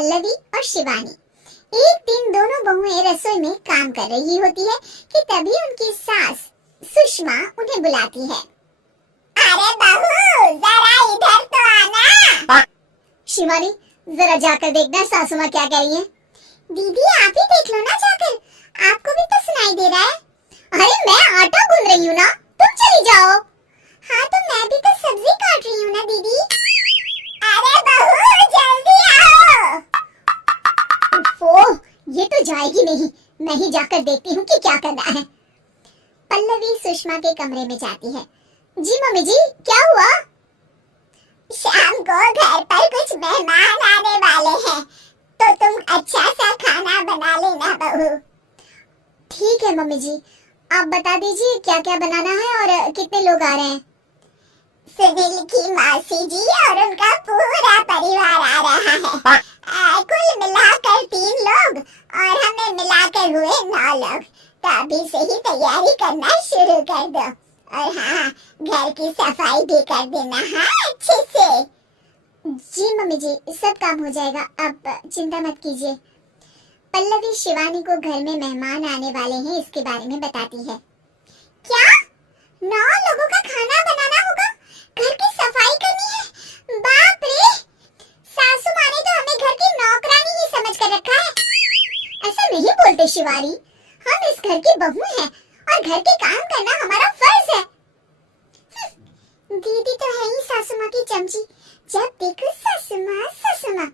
पल्लवी और शिवानी। एक दिन दोनों बहुएं रसोई में काम कर रही होती है कि तभी उनकी सास सुषमा उन्हें बुलाती है। अरे बहू, जरा इधर तो आना। शिवानी, जरा जाकर देखना सासू माँ क्या कह रही है। दीदी आप ही देख लो ना जाकर, आपको भी तो सुनाई दे रहा है। अरे मैं आटा गूंद रही हूँ ना, तुम चली जाओ। हाँ तो मैं भी तो सब्जी काट रही हूँ ना दीदी। अरे बहू जल्दी आओ। ओह, ये तो जाएगी नहीं, मैं ही जाकर देखती हूँ कि क्या करना है। पल्लवी सुषमा के कमरे में जाती है। जी मम्मी जी, क्या हुआ? शाम को घर पर कुछ मेहमान आने वाले हैं, तो तुम अच्छा सा खाना बना लेना बहू। ठीक है मम्मी जी, आप बता दीजिए क्या क्या बनाना है और कितने लोग आ रहे हैं। सुनील की मासी जी और उनका पूरा परिवार आ रहा है। कुल मिलाकर 3 लोग और हमें मिलाकर हुए 9 लोग। तो अभी से ही तैयारी करना शुरू कर दो। और हाँ, घर की सफाई भी कर देना। हाँ, अच्छे से। जी मम्मी जी, सब काम हो जाएगा, आप चिंता मत कीजिए। पल्लवी शिवानी को घर में मेहमान आने वाले हैं इसके बारे में बताती है। क्या 9 लोगों का खाना बनाना होगा, घर की सफाई करनी है? बाप रे, सासू माँ ने तो हमें घर की नौकरानी ही समझ कर रखा है। ऐसा नहीं बोलते शिवानी, हम इस घर की बहू हैं और घर के काम करना हमारा फर्ज है। दीदी तो है ही सासू माँ की चमची, जब देखो सासू माँ सासू माँ।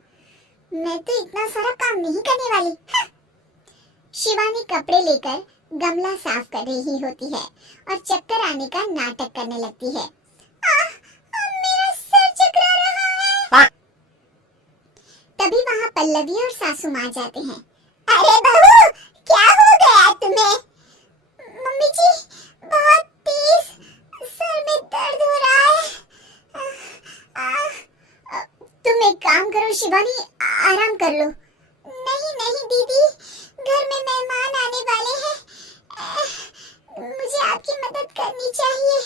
मैं तो इतना सारा काम नहीं करने वाली। शिवानी कपड़े लेकर गमला साफ कर रही होती है और चक्कर आने का नाटक करने लगती है। मेरा सर चकरा रहा है। तभी वहाँ पल्लवी और सासू माँ जाते हैं। अरे बहू, क्या हो गया तुम्हें? मम्मी जी, बहुत तेज सर में दर्द हो रहा है। तुम एक काम करो शिवानी, आराम कर लो। नहीं नहीं दीदी, घर में मेहमान आने वाले हैं, मुझे आपकी मदद करनी चाहिए।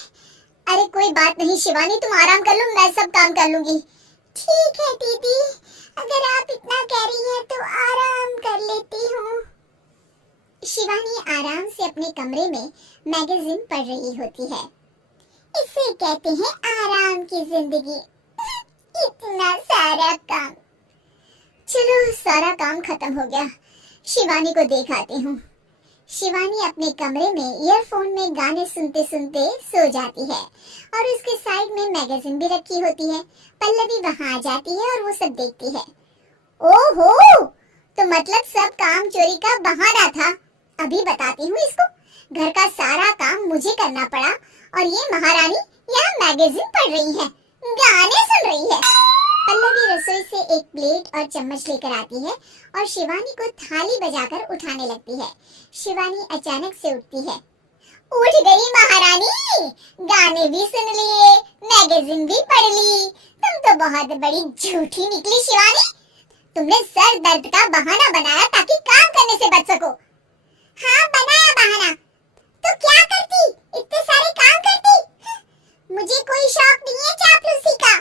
अरे कोई बात नहीं शिवानी, तुम आराम कर लो, मैं सब काम कर लूंगी। ठीक है दीदी, अगर आप इतना कह रही हैं तो आराम कर लेती हूँ। शिवानी आराम से अपने कमरे में मैगजीन पढ़ रही होती है। इसे कहते हैं आराम की जिंदगी। इतना सारा काम। चलो सारा काम खत्म हो गया, शिवानी को देख आती हूँ। शिवानी अपने कमरे में ईयरफोन में गाने सुनते सुनते सो जाती है और उसके साइड में मैगजीन भी रखी होती है। पल्लवी वहाँ आ जाती है और वो सब देखती है। ओहो, तो मतलब सब काम चोरी का बहाना था। अभी बताती हूँ इसको। घर का सारा काम मुझे करना पड़ा और ये महारानी यहाँ मैगजीन पढ़ रही है, गाने सुन रही है। पल्लवी रसोई से एक प्लेट और चम्मच लेकर आती है और शिवानी को थाली बजाकर उठाने लगती है। शिवानी अचानक से उठती है। उठ गई महारानी, गाने भी सुन लिए, मैगजीन भी पढ़ ली। तुम तो बहुत बड़ी झूठी निकली शिवानी। तुमने सर दर्द का बहाना बनाया ताकि काम करने से बच सको। हाँ बनाया बहाना, तो क्या करती, इतने सारे काम करती। मुझे कोई शौक नहीं है चापलूसी का।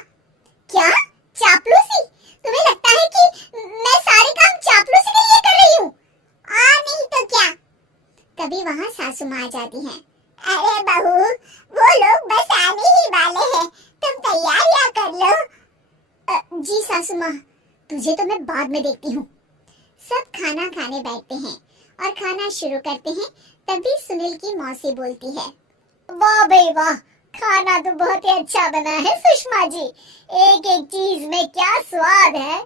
क्या चापलूसी? तुम्हें लगता है कि मैं सारे काम चापलूसी के लिए कर रही हूँ? नहीं तो क्या। तभी वहाँ सासू माँ आ जाती हैं। अरे बहू, वो लोग बस आने ही वाले हैं, तुम तैयारियां कर लो। जी सासू माँ, तुझे तो मैं बाद में देखती हूँ। सब खाना खाने बैठते हैं और खाना शुरू करते हैं। तभी सुनील की मौसी बोलती है। वाह भाई वाह, खाना तो बहुत ही अच्छा बना है सुषमा जी, एक एक चीज में क्या स्वाद है।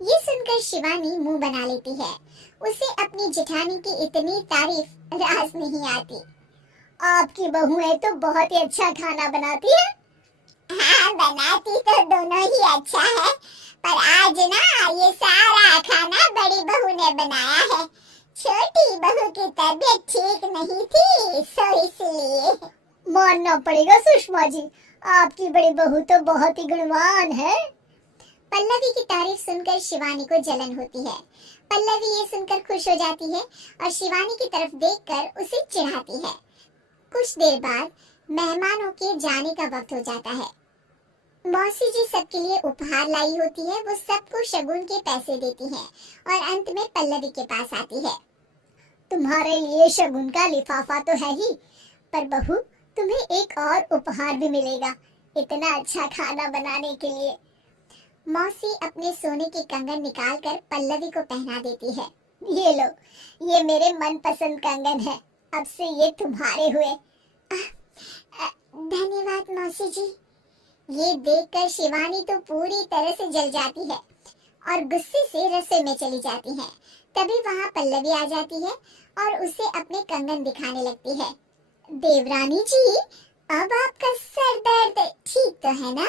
ये सुनकर शिवानी मुंह बना लेती है। उसे अपनी जेठानी की इतनी तारीफ रास नहीं आती। आपकी बहुएं तो बहुत ही अच्छा खाना बनाती है। हाँ बनाती तो दोनों ही अच्छा है, पर आज ना ये सारा खाना बड़ी बहू ने बनाया है। छोटी बहू की तबीयत ठीक नहीं थी, सो इसलिए। मानना पड़ेगा सुषमा जी, आपकी बड़ी बहू तो बहुत ही गुणवान है। पल्लवी की तारीफ सुनकर शिवानी को जलन होती है। पल्लवी ये सुनकर खुश हो जाती है और शिवानी की तरफ देखकर उसे चिढ़ाती है। कुछ देर बाद मेहमानों के जाने का वक्त हो जाता है। मौसी जी सबके लिए उपहार लाई होती है, वो सबको शगुन के पैसे देती है और अंत में पल्लवी के पास आती है। तुम्हारे लिए शगुन का लिफाफा तो है ही, पर बहू तुम्हें एक और उपहार भी मिलेगा, इतना अच्छा खाना बनाने के लिए। मौसी अपने सोने के कंगन निकालकर पल्लवी को पहना देती है। ये लो, ये मेरे मनपसंद कंगन है, अब से ये तुम्हारे हुए। धन्यवाद मौसी जी। ये देखकर शिवानी तो पूरी तरह से जल जाती है और गुस्से से रसोई में चली जाती है। तभी वहाँ पल्लवी आ जाती है और उसे अपने कंगन दिखाने लगती है। देवरानी जी, अब आपका सर दर्द ठीक तो है ना?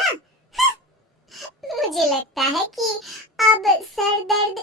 मुझे लगता है कि अब सर दर्द